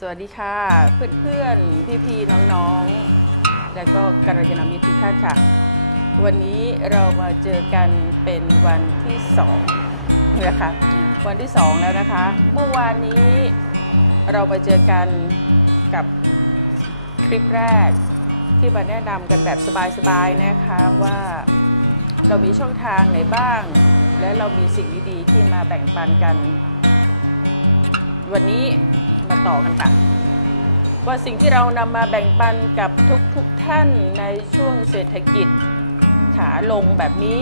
สวัสดีค่ะ เพื่อนๆ พี่ๆ น้องๆ และก็กัลยามิตรทุกท่านค่ะ วันนี้เรามาเจอกันเป็นวันที่สองนะคะวันที่สองแล้วนะคะ เมื่อวานนี้เราไปเจอกันกับคลิปแรกที่มาแนะนำกันแบบสบายๆนะคะว่าเรามีช่องทางไหนบ้าง และเรามีสิ่งดีๆที่มาแบ่งปันกัน วันนี้ มาต่อกันค่ะ ว่าสิ่งที่เรานำมาแบ่งปันกับทุกๆทท่านในช่วงเศรษฐกิจขาลงแบบนี้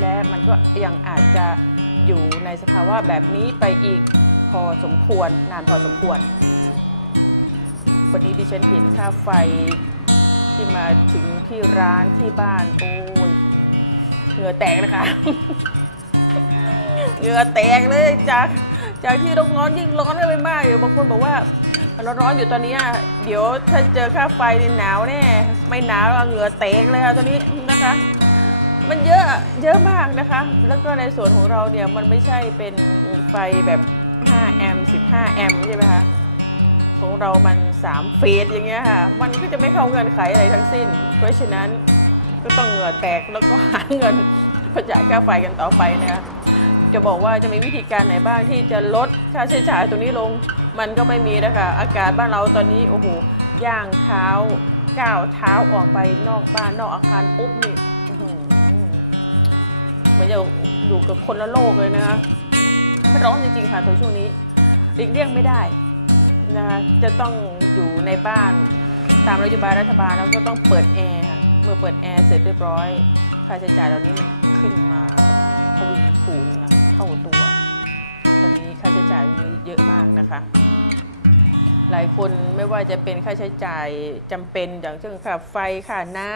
และมันก็ยังอาจจะอยู่ในสภาวะแบบนี้ไปอีกพอสมควรนานพอสมควร วันนี้ดิฉันเห็นค่าไฟที่มาถึงที่ร้านที่บ้าน โอ้ยเหงื่อแตกนะคะ เหงื่อแตกเลยจาก จากที่ร้อนร้อนยิ่งร้อนไปมากอยู่บางคนบอกว่าร้อนร้อนอยู่ตอนนี้อะเดี๋ยวถ้าเจอค่าไฟนี่หนาวแน่ไม่หนาวแล้วเหงื่อแตกเลยค่ะตอนนี้นะคะ มันเยอะเยอะมากนะคะ แล้วก็ในส่วนของเราเนี่ยมันไม่ใช่เป็นไฟแบบ 5 แอมป์15 แอมป์ใช่ไหมคะของเรามัน 3 เฟสอย่างเงี้ยค่ะ มันก็จะไม่เข้าเงื่อนไขอะไรทั้งสิ้น เพราะฉะนั้นก็ต้องเหงื่อแตกแล้วก็หาเงินมาจ่ายค่าไฟกันต่อไปนะคะ จะบอกว่าจะมีวิธีการไหนบ้างที่จะลดค่าใช้จ่ายตรงนี้ลง มันก็ไม่มีนะคะอากาศบ้านเราตอนนี้โอ้โหย่างเท้าก้าวเท้าออกไปนอกบ้านนอกอาคารปุ๊บนี่เหมือนจะอยู่กับคนละโลกเลยนะคะมันร้อนจริงๆค่ะตอนช่วงนี้หลีกเลี่ยงไม่ได้นะคะจะต้องอยู่ในบ้านตามนโยบายรัฐบาลแล้วก็ต้องเปิดแอร์ค่ะเมื่อเปิดแอร์เสร็จเรียบร้อยค่าใช้จ่ายเหล่านี้มันขึ้นมาทวีคูณนะคะ เท่าตัวตอนนี้ค่าใช้จ่ายมีเยอะมากนะคะ หลายคนไม่ว่าจะเป็นค่าใช้จ่ายจำเป็นอย่างเช่นค่าไฟค่าน้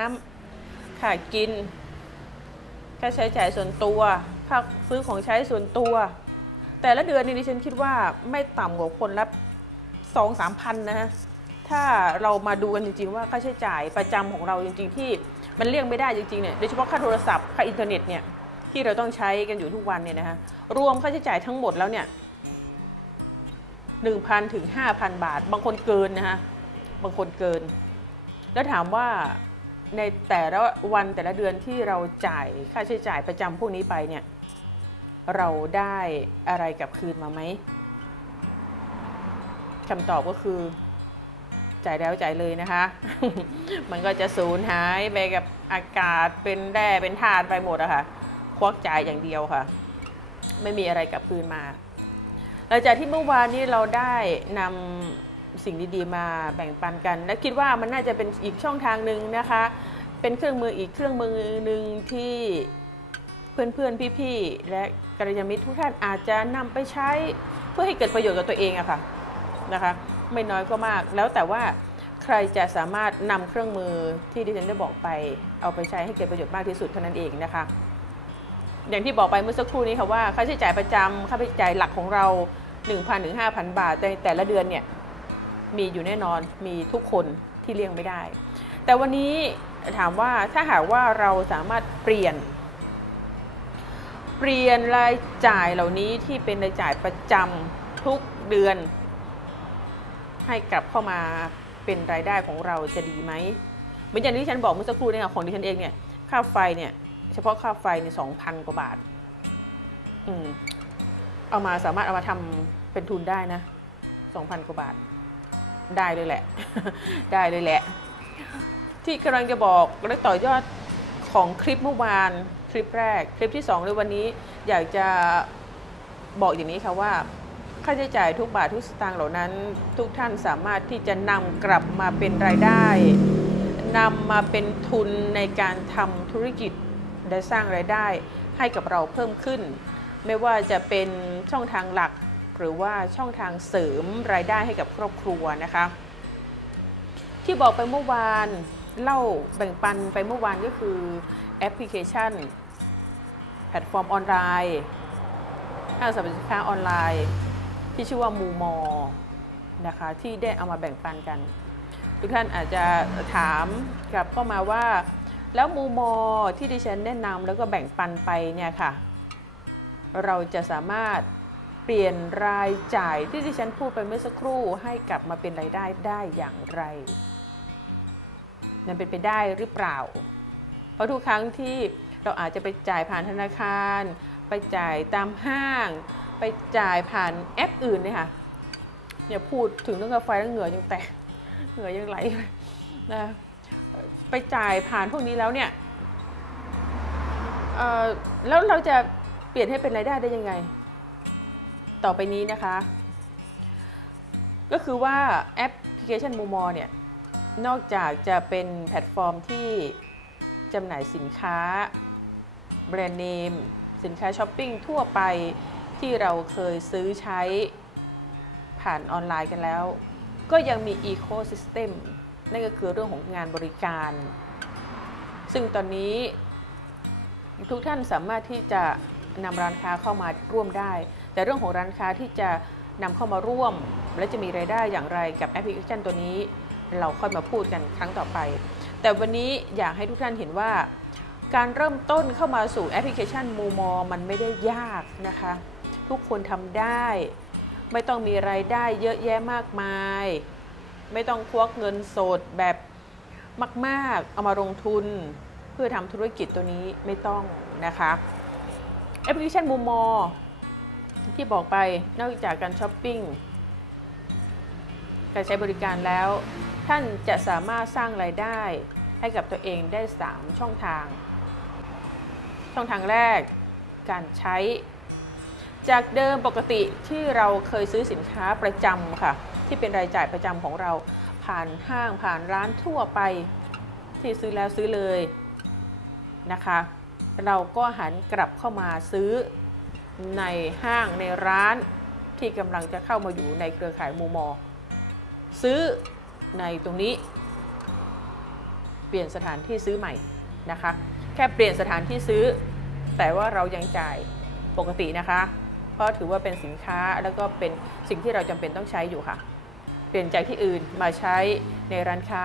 ำค่ากิน ค่าใช้จ่ายส่วนตัวค่าซื้อของใช้ส่วนตัว แต่ละเดือนนี่ดิฉันคิดว่าไม่ต่ำกว่าคนละสองสามพันนะฮะถ้าเรามาดูกันจริง ๆ ว่าค่าใช้จ่ายประจำของเราจริง ๆ ที่มันเลี่ยงไม่ได้จริงๆเนี่ยโดยเฉพาะค่าโทรศัพท์ค่าอินเทอร์เน็ตเนี่ย ที่เราต้องใช้กันอยู่ทุกวันเนี่ยนะคะรวมค่าใช้จ่ายทั้งหมดแล้วเนี่ย1,000ถึง5,000บาท บางคนเกินนะคะบางคนเกิน แล้วถามว่าในแต่ละวันแต่ละเดือนที่เราจ่ายค่าใช้จ่ายประจำพวกนี้ไปเนี่ยเราได้อะไรกลับคืนมาไหมคำตอบก็คือ จ่ายแล้วจ่ายเลยนะคะ มันก็จะสูญหายไปกับอากาศเป็นแร่เป็นธาตุไปหมดอะค่ะ ควักจ่ายอย่างเดียวค่ะ ไม่มีอะไรกลับคืนมา หลังจากที่เมื่อวานนี้เราได้นำสิ่งดีๆ มาแบ่งปันกัน และคิดว่ามันน่าจะเป็นอีกช่องทางหนึ่งนะคะ เป็นเครื่องมืออีกเครื่องมือหนึ่งที่เพื่อนๆ พี่ๆ และกัลยาณมิตรทุกท่านอาจจะนำไปใช้เพื่อให้เกิดประโยชน์กับตัวเองอะค่ะนะคะ ไม่น้อยก็มาก แล้วแต่ว่าใครจะสามารถนำเครื่องมือที่ดิฉันได้บอกไป เอาไปใช้ให้เกิดประโยชน์มากที่สุดเท่านั้นเองนะคะ อย่างที่บอกไปเมื่อสักครู่นี้ค่ะว่าค่าใช้จ่ายประจำค่าใช้จ่ายหลักของเรา 1,000ถึง5,000 บาทในแต่ละเดือนเนี่ยมีอยู่แน่นอนมีทุกคนที่เลี่ยงไม่ได้ แต่วันนี้ถามว่าถ้าหากว่าเราสามารถเปลี่ยน เปลี่ยนรายจ่ายเหล่านี้ที่เป็นรายจ่ายประจำทุกเดือน ให้กลับเข้ามาเป็นรายได้ของเราจะดีไหมเหมือนอย่างที่ฉันบอกเมื่อสักครู่เนี่ยค่ะของดิฉันเองเนี่ยค่าไฟเนี่ย เฉพาะค่าไฟเนี่ยสองพันกว่าบาท อืม เอามาสามารถเอามาทำเป็นทุนได้นะสองพันกว่าบาท ได้เลยแหละ ได้เลยแหละ ที่กำลังจะบอกและต่อยอดของคลิปเมื่อวานคลิปแรก คลิปที่สองในวันนี้ อยากจะบอกอย่างนี้ค่ะว่าค่าใช้จ่ายทุกบาททุกสตางค์เหล่านั้น ทุกท่านสามารถที่จะนำกลับมาเป็นรายได้นำมาเป็นทุนในการทำธุรกิจ ได้สร้างรายได้ให้กับเราเพิ่มขึ้น ไม่ว่าจะเป็นช่องทางหลัก หรือว่าช่องทางเสริมรายได้ให้กับครอบครัวนะคะ ที่บอกไปเมื่อวานเล่าแบ่งปันไปเมื่อวานก็คือแอปพลิเคชัน แพลตฟอร์มออนไลน์ห้างสรรพสินค้าออนไลน์ ที่ชื่อว่ามูมอนะคะที่ได้เอามาแบ่งปันกัน ทุกท่านอาจจะถามกลับเข้ามาว่า แล้วมูมอที่ดิฉันแนะนำแล้วก็แบ่งปันไปเนี่ยค่ะ เราจะสามารถเปลี่ยนรายจ่ายที่ดิฉันพูดไปเมื่อสักครู่ให้กลับมาเป็นรายได้ได้อย่างไรนั่นเป็นไปได้หรือเปล่า เพราะทุกครั้งที่เราอาจจะไปจ่ายผ่านธนาคาร ไปจ่ายตามห้าง ไปจ่ายผ่านแอปอื่นเนี่ยค่ะเนี่ยพูดถึงเรื่องกาแฟแล้วเหงื่อยังแตกเหงื่อยังไหลนะ ไปจ่ายผ่านพวกนี้แล้วเนี่ยเอ่อแล้วเราจะเปลี่ยนให้เป็นรายได้ได้ยังไง ต่อไปนี้นะคะ ก็คือว่าแอปพลิเคชันมูมอเนี่ยนอกจากจะเป็นแพลตฟอร์มที่จำหน่ายสินค้าแบรนด์เนม สินค้าช้อปปิ้งทั่วไปที่เราเคยซื้อใช้ผ่านออนไลน์กันแล้ว ก็ยังมีอีโค y ิสเต็ม นั่นก็คือเรื่องของงานบริการ ซึ่งตอนนี้ทุกท่านสามารถที่จะนำร้านค้าเข้ามาร่วมได้ แต่เรื่องของร้านค้าที่จะนำเข้ามาร่วม และจะมีรายได้อย่างไรกับแอปพลิเคชันตัวนี้ เราค่อยมาพูดกันครั้งต่อไป แต่วันนี้อยากให้ทุกท่านเห็นว่า การเริ่มต้นเข้ามาสู่แอปพลิเคชันมูมอมันไม่ได้ยากนะคะ ทุกคนทำได้ ไม่ต้องมีรายได้เยอะแยะมากมาย ไม่ต้องควักเงินสดแบบมาก ๆ เอามาลงทุนเพื่อทำธุรกิจตัวนี้ไม่ต้องนะคะแอปพลิเคชันมูมอที่บอกไปนอกจากการช้อปปิ้งการใช้บริการแล้ว ท่านจะสามารถสร้างรายได้ให้กับตัวเองได้ 3 ช่องทาง ช่องทางแรกการใช้ จากเดิมปกติที่เราเคยซื้อสินค้าประจำค่ะ ที่เป็นรายจ่ายประจำของเรา ผ่านห้างผ่านร้านทั่วไปที่ซื้อแล้วซื้อเลยนะคะ เราก็หันกลับเข้ามาซื้อในห้างในร้านที่กำลังจะเข้ามาอยู่ในเครือข่ายมูมอ ซื้อในตรงนี้ เปลี่ยนสถานที่ซื้อใหม่นะคะ แค่เปลี่ยนสถานที่ซื้อ แต่ว่าเรายังจ่ายปกตินะคะ เพราะถือว่าเป็นสินค้าแล้วก็เป็นสิ่งที่เราจำเป็นต้องใช้อยู่ค่ะ ลี่ยนจากที่อื่นมาใช้ในร้านค้า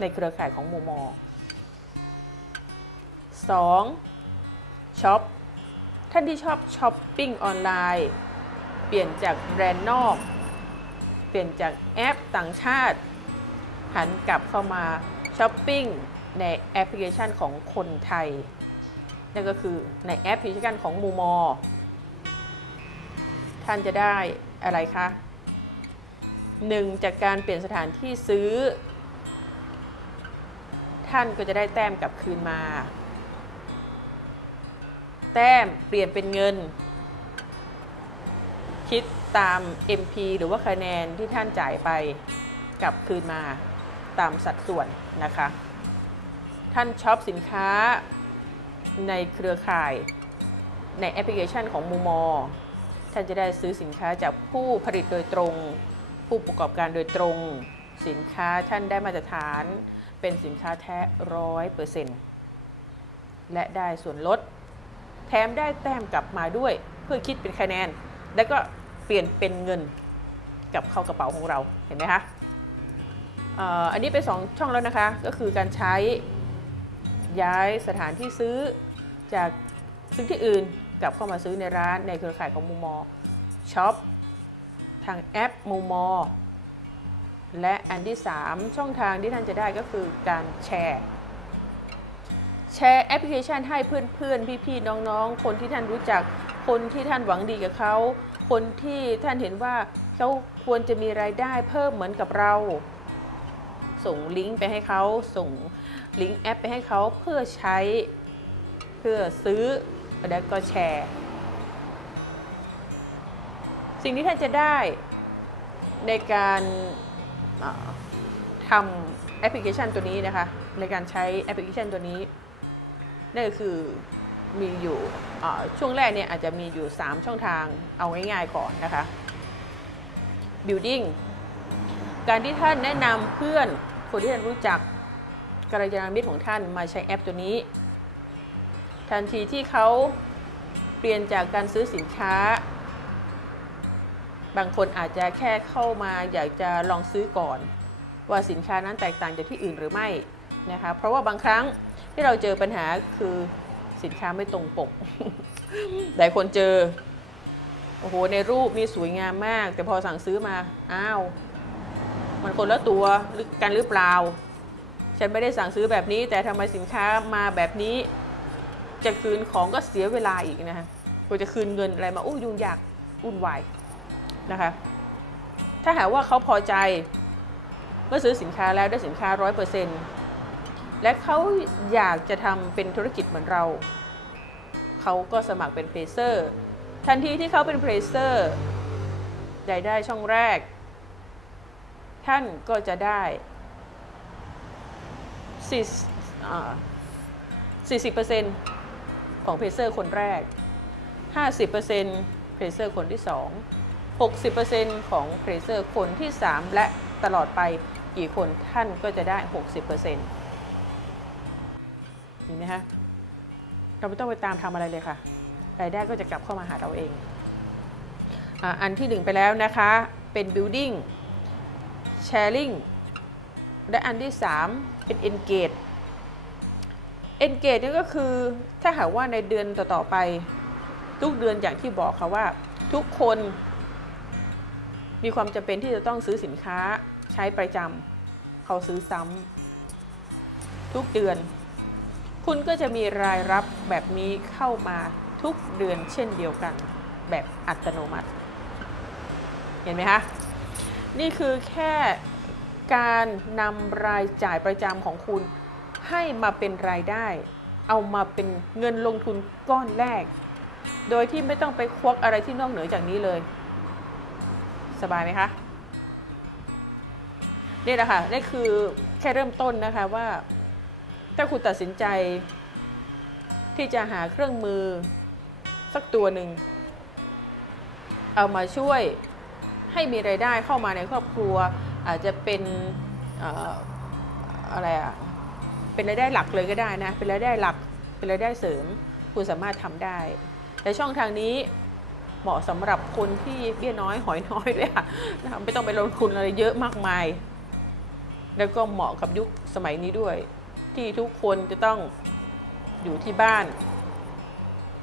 ในเครือข่ายของมูมอ 2. ช็อปท่านที่ชอบช้อปปิ้งออนไลน์ เปลี่ยนจากแบรนด์นอก เปลี่ยนจากแอปต่างชาติ หันกลับเข้ามาช้อปปิ้งในแอปพลิเคชันของคนไทย นั่นก็คือในแอปพลิเคชันของมูมอ ท่านจะได้อะไรคะ หนึ่งจากการเปลี่ยนสถานที่ซื้อ ท่านก็จะได้แต้มกลับคืนมา แต้มเปลี่ยนเป็นเงิน คิดตาม MP หรือว่าคะแนนที่ท่านจ่ายไปกลับคืนมาตามสัดส่วนนะคะ ท่านช็อปสินค้าในเครือข่ายในแอปพลิเคชันของมูมอท่านจะได้ซื้อสินค้าจากผู้ผลิตโดยตรง ผู้ประกอบการโดยตรง สินค้าท่านได้มาตรฐาน เป็นสินค้าแท้ร้อยเปอร์เซ็นต์และได้ส่วนลด แถมได้แต้มกลับมาด้วยเพื่อคิดเป็นคะแนน แล้วก็เปลี่ยนเป็นเงินกลับเข้ากระเป๋าของเราเห็นไหมคะอันนี้เป็นสองช่องแล้วนะคะ ก็คือการใช้ย้ายสถานที่ซื้อจากซื้อที่อื่นกลับเข้ามาซื้อในร้านในเครือข่ายของมูมอช็อป ทางแอปมูมอและอันที่ 3 ช่องทางที่ท่านจะได้ก็คือการแชร์แชร์แอปพลิเคชันให้เพื่อนๆ พี่ๆ น้องๆ คนที่ท่านรู้จัก คนที่ท่านหวังดีกับเขา คนที่ท่านเห็นว่าเขาควรจะมีรายได้เพิ่มเหมือนกับเรา ส่งลิงก์ไปให้เขาส่งลิงก์แอปไปให้เขาเพื่อใช้เพื่อซื้อแล้วก็แชร์ สิ่งที่ท่านจะได้ในการทำแอปพลิเคชันตัวนี้นะคะ ในการใช้แอปพลิเคชันตัวนี้นั่นก็คือมีอยู่ช่วงแรกเนี่ยอาจจะมีอยู่ 3 ช่องทางเอาง่ายๆก่อนนะคะ building การที่ท่านแนะนำเพื่อนคนที่ท่านรู้จักกัลยาณมิตรของท่านมาใช้แอปตัวนี้ ทันทีที่เขาเปลี่ยนจากการซื้อสินค้า บางคนอาจจะแค่เข้ามาอยากจะลองซื้อก่อน ว่าสินค้านั้นแตกต่างจากที่อื่นหรือไม่นะคะเพราะว่าบางครั้งที่เราเจอปัญหาคือสินค้าไม่ตรงปกหลายคนเจอโอ้โหในรูปนี่สวยงามมาก แต่พอสั่งซื้อมาอ้าวมันคนละตัวกันหรือเปล่า ฉันไม่ได้สั่งซื้อแบบนี้ แต่ทำไมสินค้ามาแบบนี้ จะคืนของก็เสียเวลาอีกนะคะกว่าจะคืนเงินอะไรมาอู้ยุ่งยากวุ่นวาย นะคะ ถ้าหากว่าเขาพอใจเมื่อซื้อสินค้าแล้วได้สินค้าร้อยเปอร์เซ็นต์และเขาอยากจะทำเป็นธุรกิจเหมือนเรา เขาก็สมัครเป็นเพลเซอร์ ทันทีที่เขาเป็นเพลเซอร์ได้ได้ช่องแรก ท่านก็จะได้สี่สิบเปอร์เ40%ของเพลเซอร์คนแรกห้า50%เพลเซอร์คนที่สอง 60%ของเฟรเซอร์คนที่ 3 และตลอดไปกี่คนท่านก็จะได้ 60%เห็นไหมคะเราไม่ต้องไปตามทำอะไรเลยค่ะ รายได้ก็จะกลับเข้ามาหาเราเองอันที่หนึ่งไปแล้วนะคะ เป็น building sharing และอันที่ 3 เป็น engage engage นี่ก็คือถ้าหากว่าในเดือนต่อ ๆ ไป ทุกเดือนอย่างที่บอกค่ะว่า ทุกคน มีความจำเป็นที่จะต้องซื้อสินค้าใช้ประจำเขาซื้อซ้ำทุกเดือน คุณก็จะมีรายรับแบบนี้เข้ามาทุกเดือนเช่นเดียวกัน แบบอัตโนมัติ เห็นไหมคะ นี่คือแค่การนำรายจ่ายประจำของคุณให้มาเป็นรายได้ เอามาเป็นเงินลงทุนก้อนแรก โดยที่ไม่ต้องไปควักอะไรที่นอกเหนือจากนี้เลย สบายไหมคะนี่แหละค่ะนี่คือแค่เริ่มต้นนะคะว่า ถ้าคุณตัดสินใจ ที่จะหาเครื่องมือสักตัวหนึ่ง เอามาช่วยให้มีไรายได้เข้ามาในครอบครัว อาจจะเป็นอะไรอะเป็นรายได้หลักเลยก็ได้นะ เป็นรายได้หลักเป็นรายได้เสริม คุณสามารถทำได้ แต่ช่องทางนี้ เหมาะสำหรับคนที่เบี้ยน้อยหอยน้อยด้วยค่ะนะคะไม่ต้องไปลงทุนอะไรเยอะมากมาย แล้วก็เหมาะกับยุคสมัยนี้ด้วย ที่ทุกคนจะต้องอยู่ที่บ้าน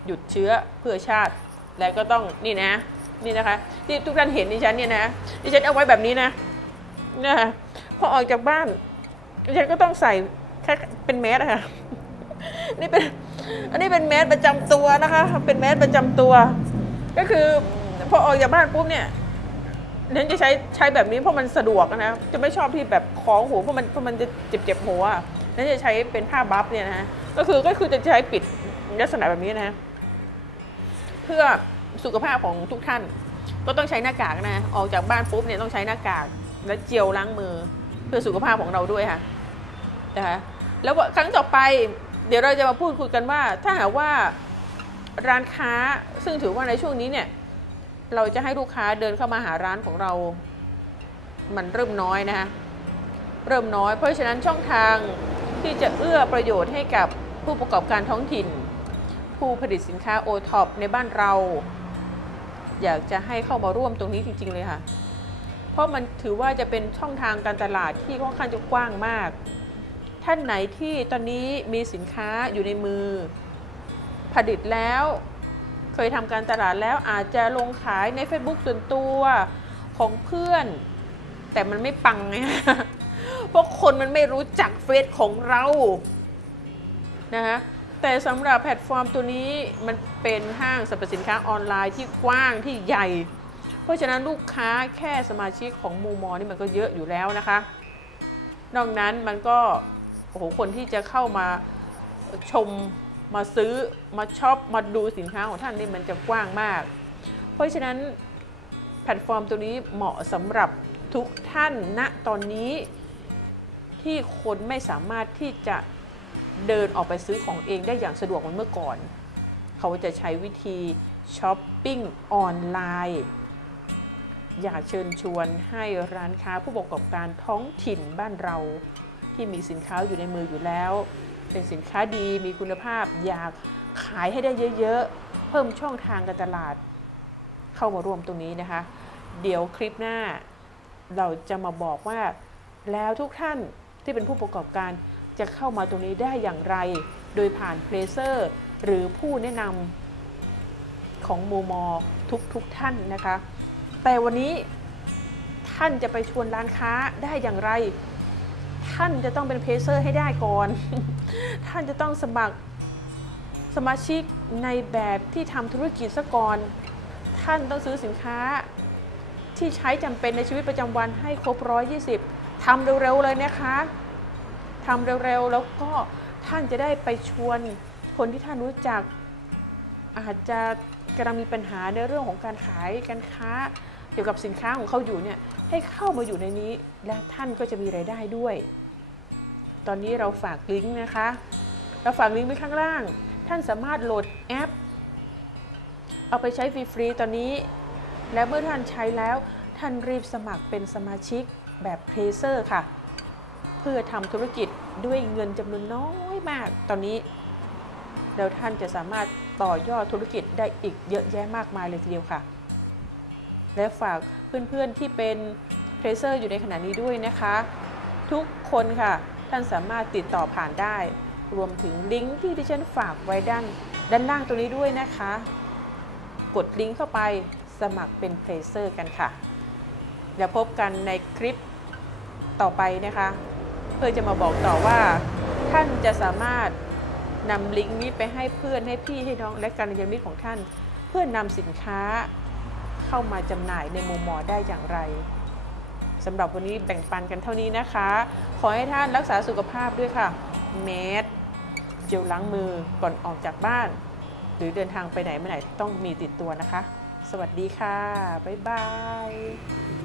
หยุดเชื้อเพื่อชาติ และก็ต้องนี่นะ นี่นะคะที่ทุกท่านเห็นดิฉันเนี่ยนะดิฉันเอาไว้แบบนี้นะนะพอออกจากบ้านดิฉันก็ต้องใส่แค่เป็นแมสค่ะนี่เป็นอันนี้เป็นแมสประจำตัวนะคะ เป็นแมสประจำตัว ก็คือพอออกจากบ้านปุ๊บเนี่ยฉันจะใช้ใช้แบบนี้เพราะมันสะดวกนะจะไม่ชอบที่แบบคล้องหูเพราะมันเพราะมันจะเจ็บเจ็บหัวอะนั่นจะใช้เป็นผ้าบัฟเนี่ยนะฮะก็คือก็คือจะใช้ปิดลักษณะแบบนี้นะ เพื่อสุขภาพของทุกท่าน ก็ต้องใช้หน้ากากนะออกจากบ้านปุ๊บเนี่ยต้องใช้หน้ากากและเจลล้างมือ เพื่อสุขภาพของเราด้วยค่ะนะคะแล้วครั้งต่อไป เดี๋ยวเราจะมาพูดคุยกันว่า ถ้าหากว่า ร้านค้าซึ่งถือว่าในช่วงนี้เนี่ย เราจะให้ลูกค้าเดินเข้ามาหาร้านของเรา มันเริ่มน้อยนะคะเริ่มน้อย เพราะฉะนั้นช่องทางที่จะเอื้อประโยชน์ให้กับผู้ประกอบการท้องถิ่น ผู้ผลิตสินค้าโอท็อปในบ้านเรา อยากจะให้เข้ามาร่วมตรงนี้จริง ๆ เลยค่ะ เพราะมันถือว่าจะเป็นช่องทางการตลาดที่ค่อนข้างจะกว้างมาก ท่านไหนที่ตอนนี้มีสินค้าอยู่ในมือ ผลิตแล้ว เคยทำการตลาดแล้วอาจจะลงขายใน Facebook ส่วนตัวของเพื่อน แต่มันไม่ปังไงเพราะคนมันไม่รู้จักเฟซของเรานะคะแต่สำหรับแพลตฟอร์มตัวนี้มันเป็นห้างสรรพสินค้าออนไลน์ที่กว้างที่ใหญ่ เพราะฉะนั้นลูกค้าแค่สมาชิกของมูมอนี่มันก็เยอะอยู่แล้วนะคะ นอกนั้นมันก็โอ้โหคนที่จะเข้ามาชม มาซื้อมาช็อปมาดูสินค้าของท่านนี่มันจะกว้างมาก เพราะฉะนั้นแพลตฟอร์มตัวนี้เหมาะสำหรับทุกท่านณตอนนี้ที่คนไม่สามารถที่จะเดินออกไปซื้อของเองได้อย่างสะดวกเหมือนเมื่อก่อน เขาจะใช้วิธีช้อปปิ้งออนไลน์ อยากเชิญชวนให้ร้านค้าผู้ประกอบการท้องถิ่นบ้านเราที่มีสินค้าอยู่ในมืออยู่แล้ว เป็นสินค้าดีมีคุณภาพ อยากขายให้ได้เยอะๆ เพิ่มช่องทางการตลาด เข้ามารวมตรงนี้นะคะ เดี๋ยวคลิปหน้า เราจะมาบอกว่า แล้วทุกท่านที่เป็นผู้ประกอบการจะเข้ามาตรงนี้ได้อย่างไร โดยผ่านเพลเซอร์หรือผู้แนะนำของมูมอทุกทุกๆท่านนะคะ แต่วันนี้ท่านจะไปชวนร้านค้าได้อย่างไร ท่านจะต้องเป็นเพเซอร์ให้ได้ก่อน ท่านจะต้องสมัครสมาชิกในแบบที่ทำธุรกิจซะก่อน ท่านต้องซื้อสินค้าที่ใช้จำเป็นในชีวิตประจำวันให้ครบ120ทำเร็วๆเลยนะคะทำเร็วๆ แล้วก็ท่านจะได้ไปชวนคนที่ท่านรู้จัก อาจจะกำลังมีปัญหาในเรื่องของการขายการค้า เกี่ยวกับสินค้าของเขาอยู่เนี่ยให้เข้ามาอยู่ในนี้ และท่านก็จะมีรายได้ด้วย ตอนนี้เราฝากลิงก์นะคะ เราฝากลิงก์ไว้ข้างล่าง ท่านสามารถโหลดแอป เอาไปใช้ฟรีๆตอนนี้ และเมื่อท่านใช้แล้วท่านรีบสมัครเป็นสมาชิกแบบเพลเซอร์ค่ะ เพื่อทำธุรกิจด้วยเงินจำนวนน้อยมาก ตอนนี้แล้วท่านจะสามารถต่อยอดธุรกิจได้อีกเยอะแยะมากมายเลยทีเดียวค่ะ และฝากเพื่อนๆที่เป็นเพลเซอร์อยู่ในขณะนี้ด้วยนะคะ ทุกคนค่ะ ท่านสามารถติดต่อผ่านได้ รวมถึงลิงก์ที่ดิฉันฝากไว้ด้านด้านล่างตรงนี้ด้วยนะคะ กดลิงก์เข้าไปสมัครเป็นเพลเซอร์กันค่ะเดี๋ยวพบกันในคลิปต่อไปนะคะ เพื่อจะมาบอกต่อว่า ท่านจะสามารถนำลิงก์นี้ไปให้เพื่อนให้พี่ให้น้องและการยามิตรของท่าน เพื่อนนำสินค้า เข้ามาจำหน่ายในมุมมอได้อย่างไรสำหรับวันนี้แบ่งปันกันเท่านี้นะคะ ขอให้ท่านรักษาสุขภาพด้วยค่ะแมสเจลล้างมือก่อนออกจากบ้าน หรือเดินทางไปไหนเมื่อไหนต้องมีติดตัวนะคะ สวัสดีค่ะ บ๊ายบาย